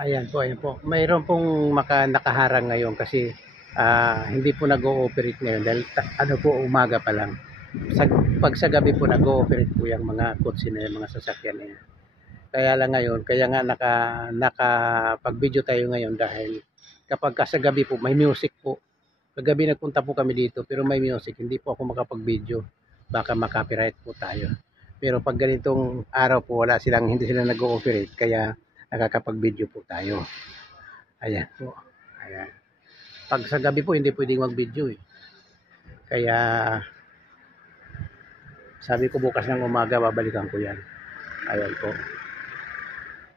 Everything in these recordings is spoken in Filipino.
Ayan po, ayan po. Mayroon pong nakaharang ngayon kasi hindi po nag-ooperate ngayon dahil ano po, umaga pa lang. Sa, pag sa gabi po nag-ooperate po yung mga kotse na yung mga sasakyan na yan. Kaya lang ngayon, kaya nga nakapag-video tayo ngayon dahil kapag sa gabi po may music po. Kagabi nagpunta po kami dito pero may music, hindi po ako makapag-video. Baka makopyright po tayo. Pero pag ganitong araw po wala silang hindi sila nag-ooperate kaya nakakapag-video po tayo. Ayan po. Ayan. Pag sa gabi po hindi pwedeng mag-video eh. Kaya sabi ko bukas ng umaga babalikan ko yan. Ayan po.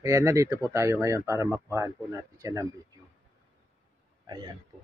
Kaya nandito po tayo ngayon para makuhaan po natin siya ng video. Ayan po.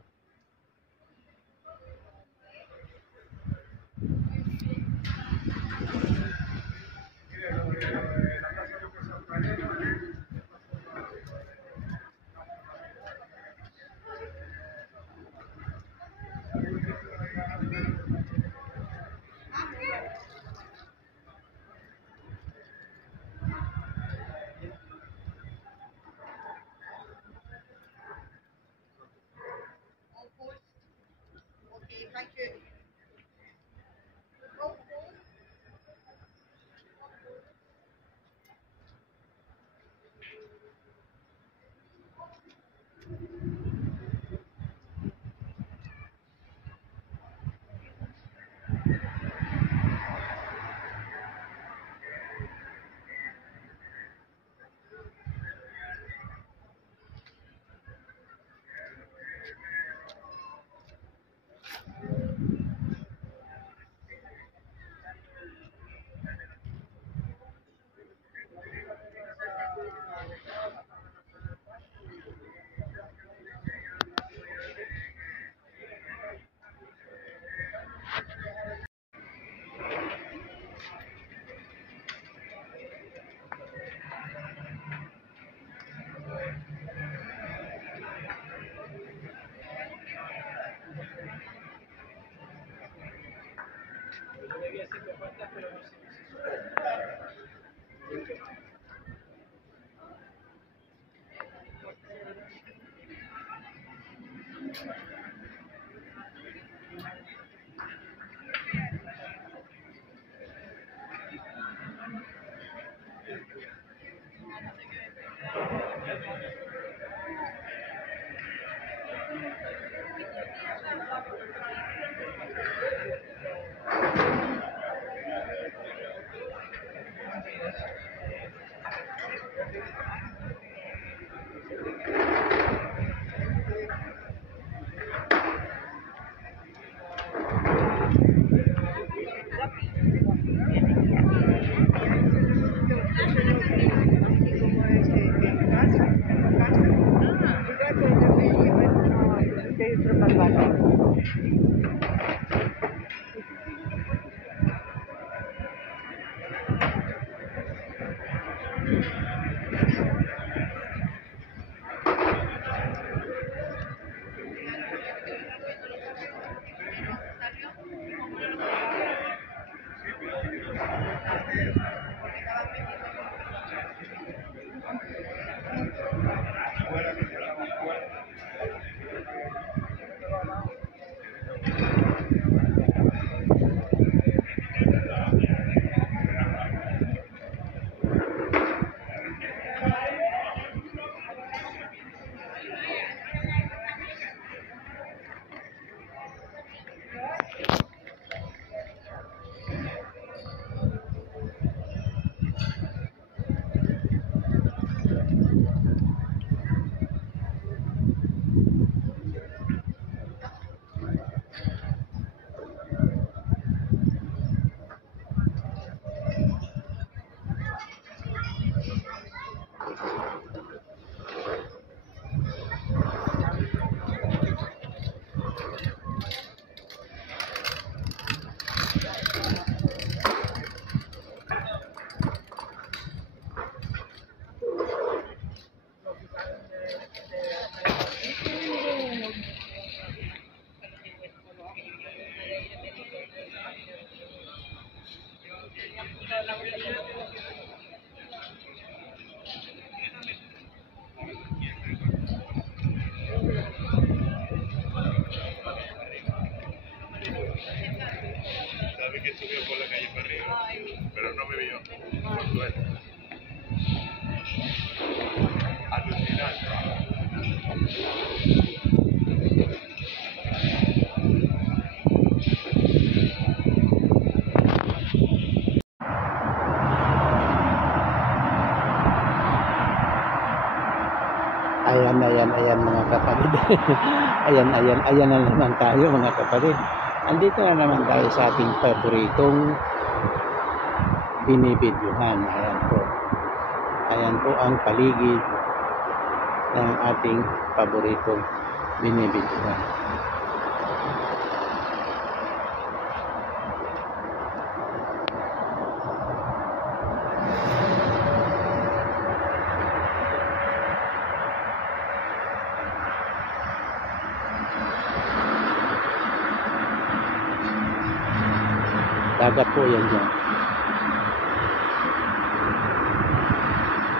Ayan mga kapatid. Ayan na naman tayo mga kapatid. Andito na naman tayo sa ating paboritong binibidyohan. Ayan po ang paligid ng ating paboritong binibidyohan. Dagat po yan dyan.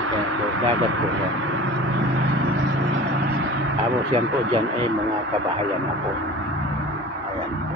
Ayan po, dagat po yan. Tapos yan po dyan ay mga kabahayan na po. Ayan po.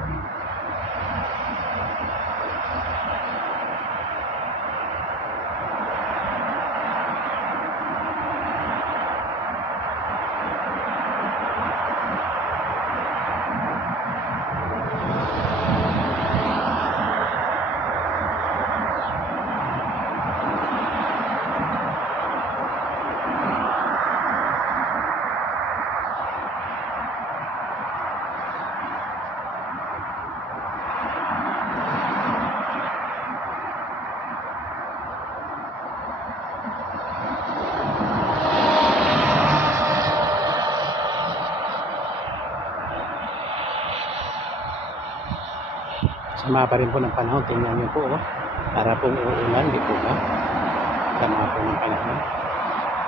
Sama pa rin po ng panahon. Tingnan niyo po, oh. Para pong uulan, di po ba? Sama po ng panahon.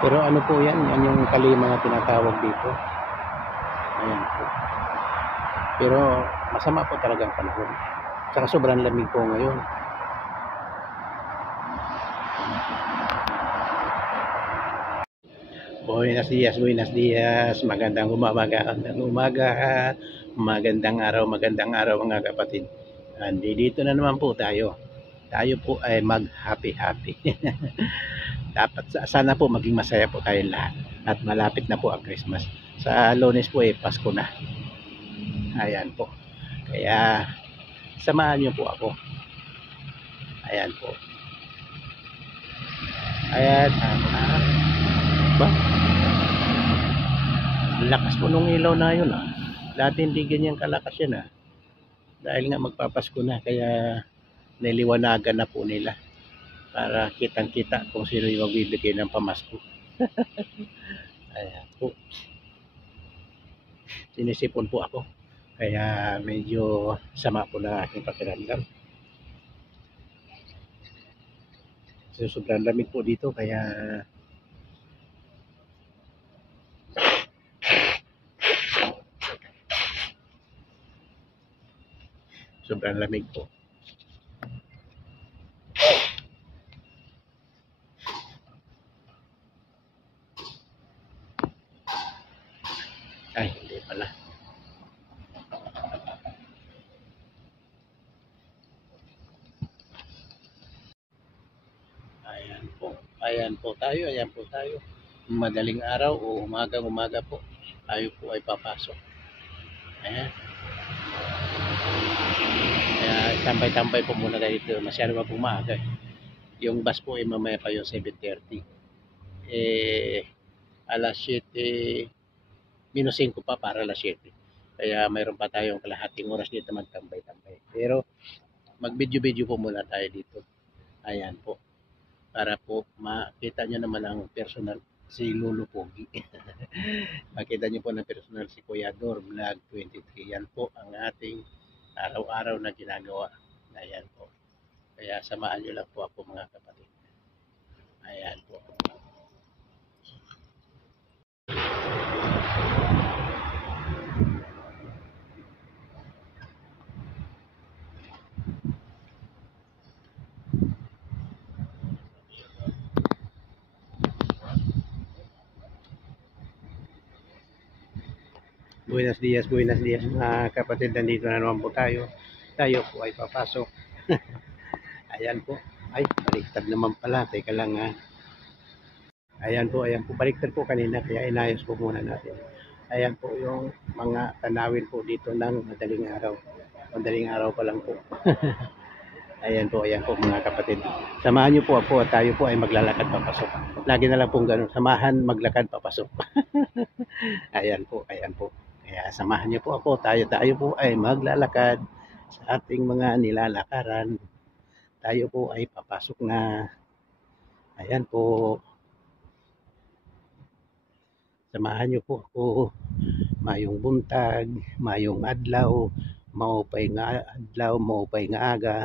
Pero ano po yan? Yan yung kalima na tinatawag dito. Ayan po. Pero masama po talagang panahon. Saka sobrang lamig po ngayon. Buenos dias. Magandang umaga. Magandang araw mga kapatid. Dito na naman po tayo. Tayo po ay mag-happy. Dapat sana po maging masaya po tayong lahat. At malapit na po ang Christmas. Sa Lunes po Pasko na. Ayan po. Kaya samahan niyo po ako. Ayan po. Ayan. Ba? Lakas po nung ilaw na yun. Dati hindi ganyan kalakas yan. Dahil nga magpapasko na, kaya niliwanagan na po nila para kitang-kita kung sino yung magbibigay ng pamasko. Ayan po. Sinisipon po ako. Kaya medyo sama po na aking pakiramdam. So, sobrang lamig po dito, kaya sobrang lamig po. Ay, hindi pala. Ayan po tayo. Madaling araw o umaga po. Tayo po ay papasok. Ayan. Kaya tambay-tambay po muna tayo dito. Masyado pa pong maaga. Yung bus po ay mamaya pa yung 7:30. Alas 7, minus 5 pa para alas 7. Kaya mayroon pa tayong kalahating oras dito magtambay-tambay. Pero mag-video po muna tayo dito. Ayan po. Para po makita nyo naman ang personal si Lolo Pogi. Makita nyo po ng personal si Kuya Dor Vlog 23. Yan po ang ating araw-araw na ginagawa. Ayan po. Kaya samahan nyo lang po ako mga kapatid. Ayan po. Buenos dias mga kapatid, nandito na naman po tayo. Tayo po ay papasok. Ayan po. Ay, baliktad naman pala. Teka lang ha. Ayan po. Baliktad po kanina, kaya inayos po muna natin. Ayan po yung mga tanawin po dito ng madaling araw. Madaling araw pa lang po. Ayan po mga kapatid. Samahan niyo po ako at tayo po ay maglalakad papasok. Lagi na lang pong ganun, samahan maglakad papasok. Ayan po. Kaya samahan niyo po ako, tayo po ay maglalakad sa ating mga nilalakaran. Tayo po ay papasok na. Ayan po, samahan niyo po ako. Mayong buntag, mayong adlaw, maupay nga adlaw, maupay nga aga.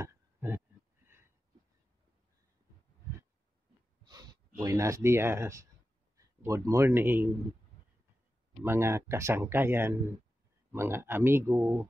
Buenos dias, good morning, mga kasangkayan, mga amigo.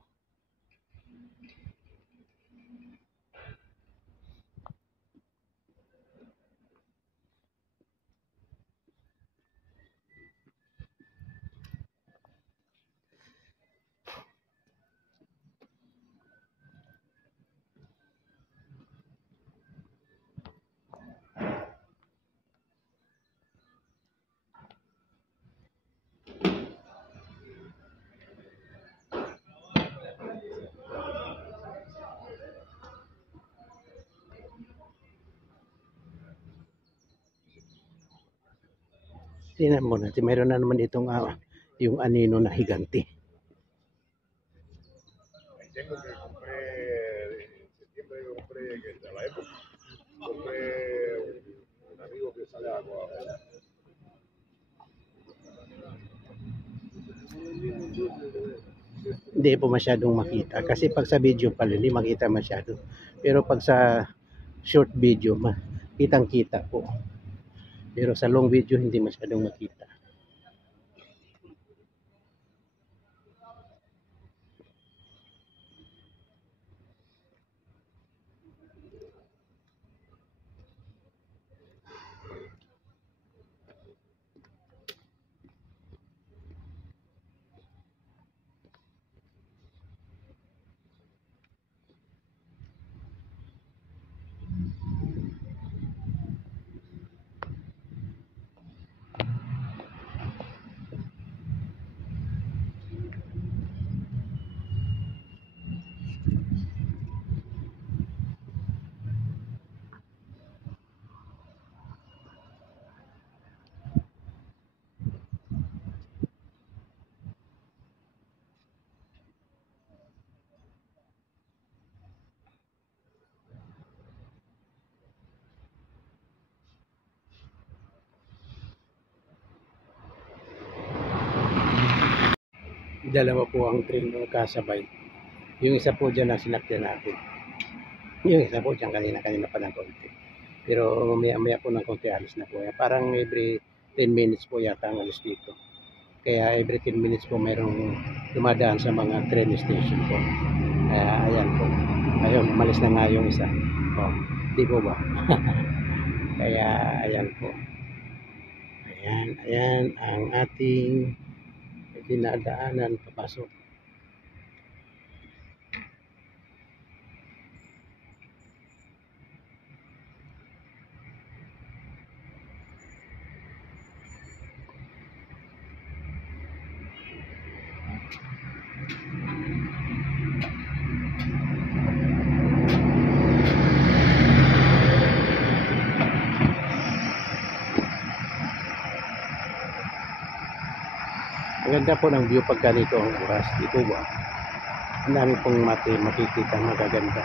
Tingnan mo natin, mayroon na naman itong yung anino na higanti. Tengo que compré, en septiembre compré, que a la época, compré un amigo que sale a Coca-Cola. Hindi po masyadong makita kasi pag sa video pala hindi makita masyado, pero pag sa short video kitang kita po, pero sa long video hindi masyadong makita. Dalawa po ang train ng kasabay, yung isa po dyan ang sinakyan natin, yung isa po dyan kanina pa ng konti, pero maya po ng konti alis na po yan. Parang every 10 minutes po yata ang alis dito, kaya every 10 minutes po mayroong dumadaan sa mga train station po. Ayan po, ayun umalis na nga yung isa, di po ba? Kaya ayan po, ayan ang ating dinadaanan papasok. Maganda po ng view pag ganito ang oras, di po ba? Ang dami pong makikita magaganda.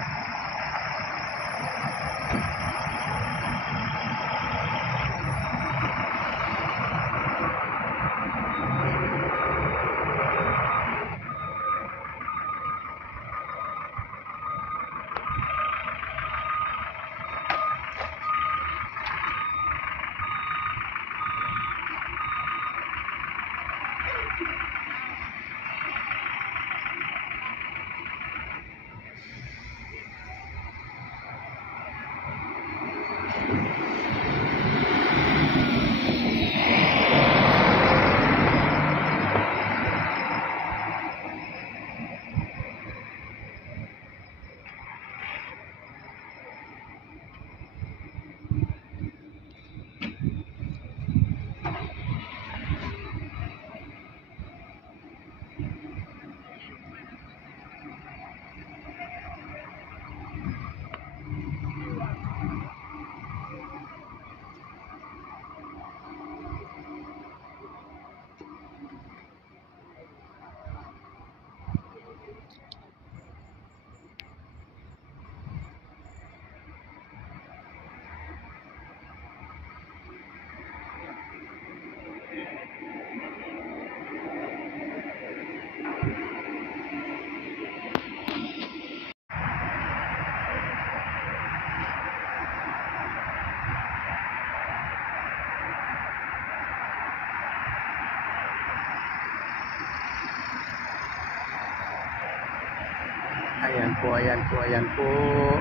Ayan po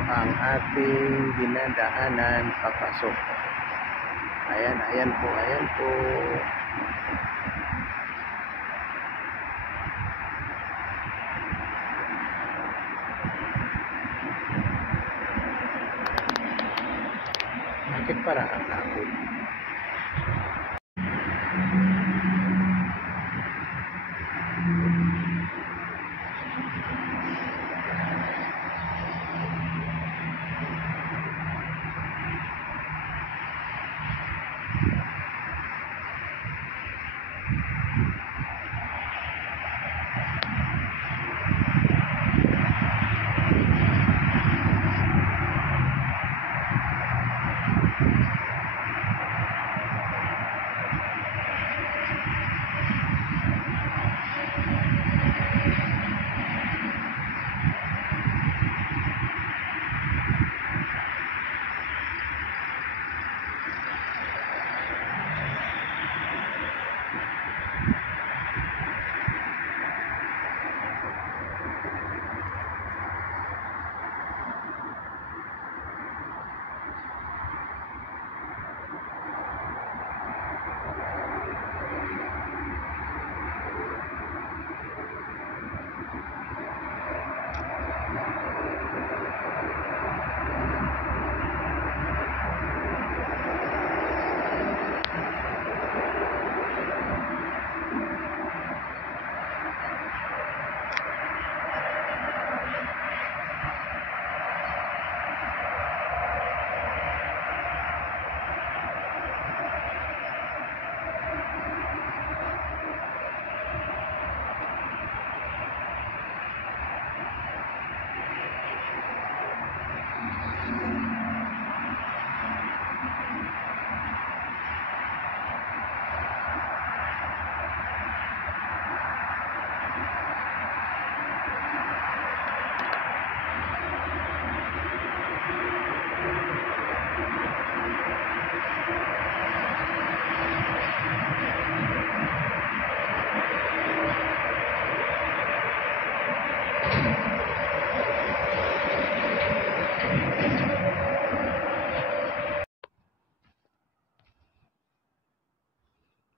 ang ating dinadaanan papasok. Ayan po. Bakit parang ang takot?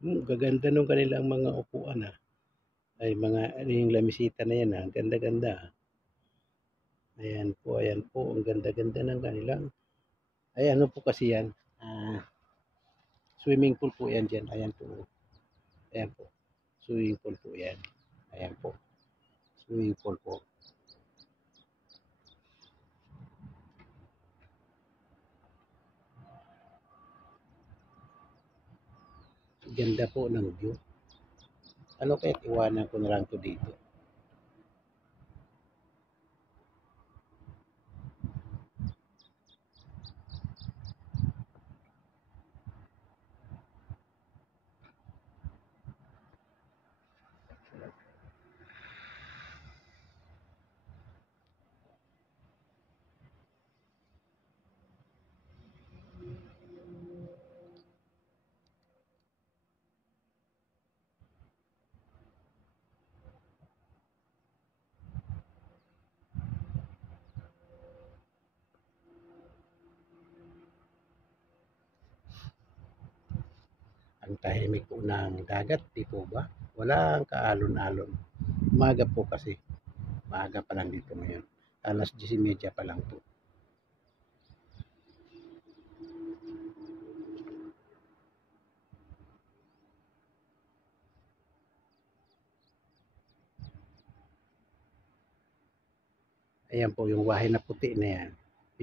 Gaganda nung kanilang mga upuan ay mga yung lamisita na yan ang ganda-ganda. Ayan po, ang ganda-ganda ng kanilang. Ay ano po kasi yan, swimming pool po yan dyan. Ayan po, swimming pool po yan. Ayan po, swimming pool po. Ganda po ng view. Ano kaya't iwanan ko na lang to dito. Ang tahimik po ng dagat, di po ba? Walang kaalon-alon. Umaga po kasi. Maaga pa lang dito ngayon. Alas 10:30 pa lang po. Ayan po yung bahay na puti na yan.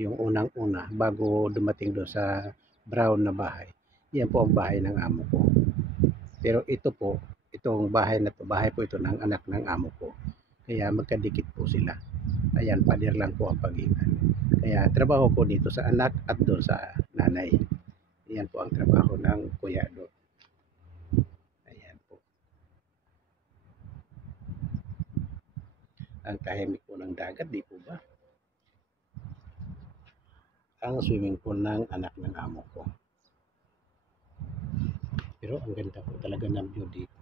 Yung unang-una bago dumating doon sa brown na bahay. Yan po ang bahay ng amo ko. Pero ito po, itong bahay na to, bahay po ito ng anak ng amo ko. Kaya magkadikit po sila. Ayan, pader lang po ang pagitan. Kaya trabaho ko dito sa anak at doon sa nanay. Yan po ang trabaho ng kuya doon. Ayan po. Ang tahimik po ng dagat, di po ba? Ang swimming pool ng anak ng amo ko. Pero ang ganda po talaga ng view dito.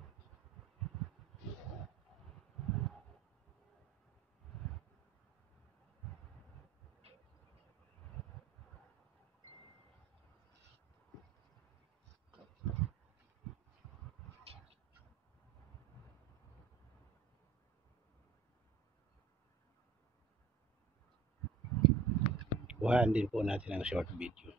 kuhaan din po natin ang short video.